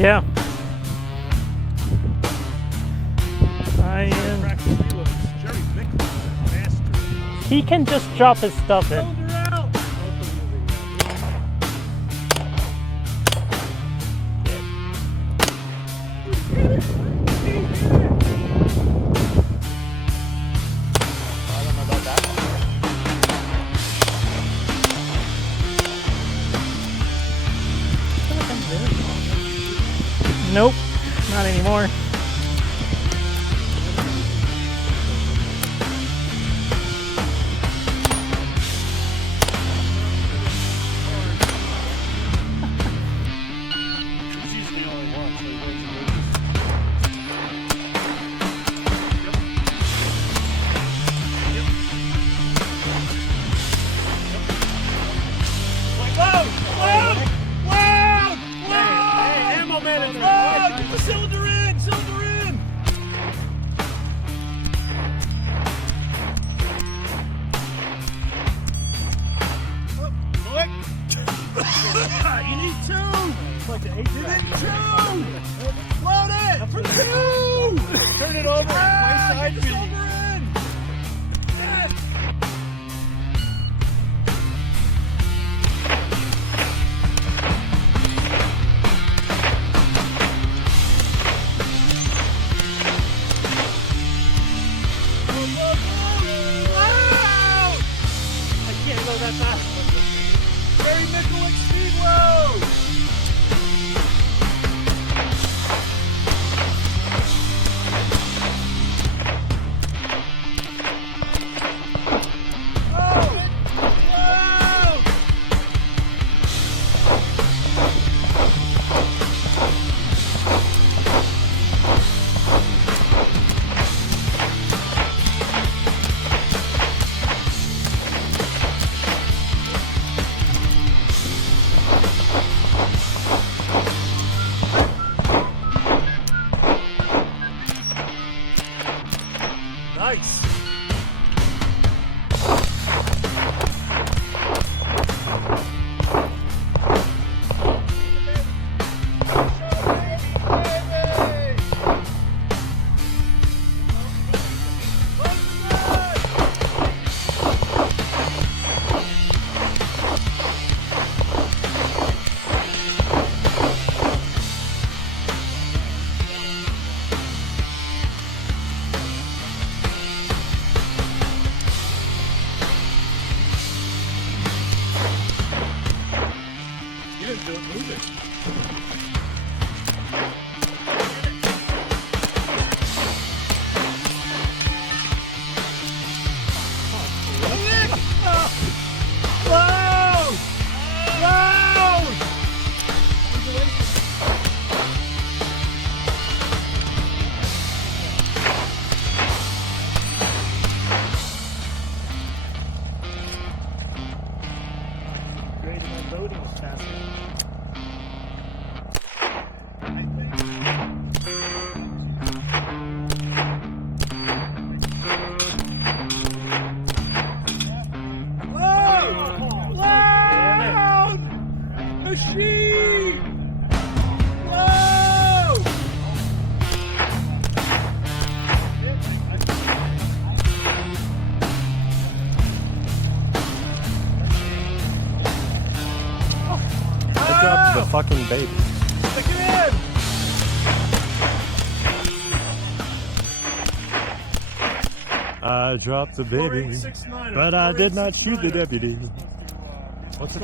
Yeah. I am. He can just drop his stuff in. Nope, not anymore. You need two! Like the 8 you need two! Load it! For two! Turn it over! My side feed! I can't go that fast. Very Mikulik speed road! Nice. Move it. Great, my loading was faster. Machine! Whoa! I dropped the fucking baby. Stick it in! I dropped the baby, 4869 but I did not shoot the deputy. What's the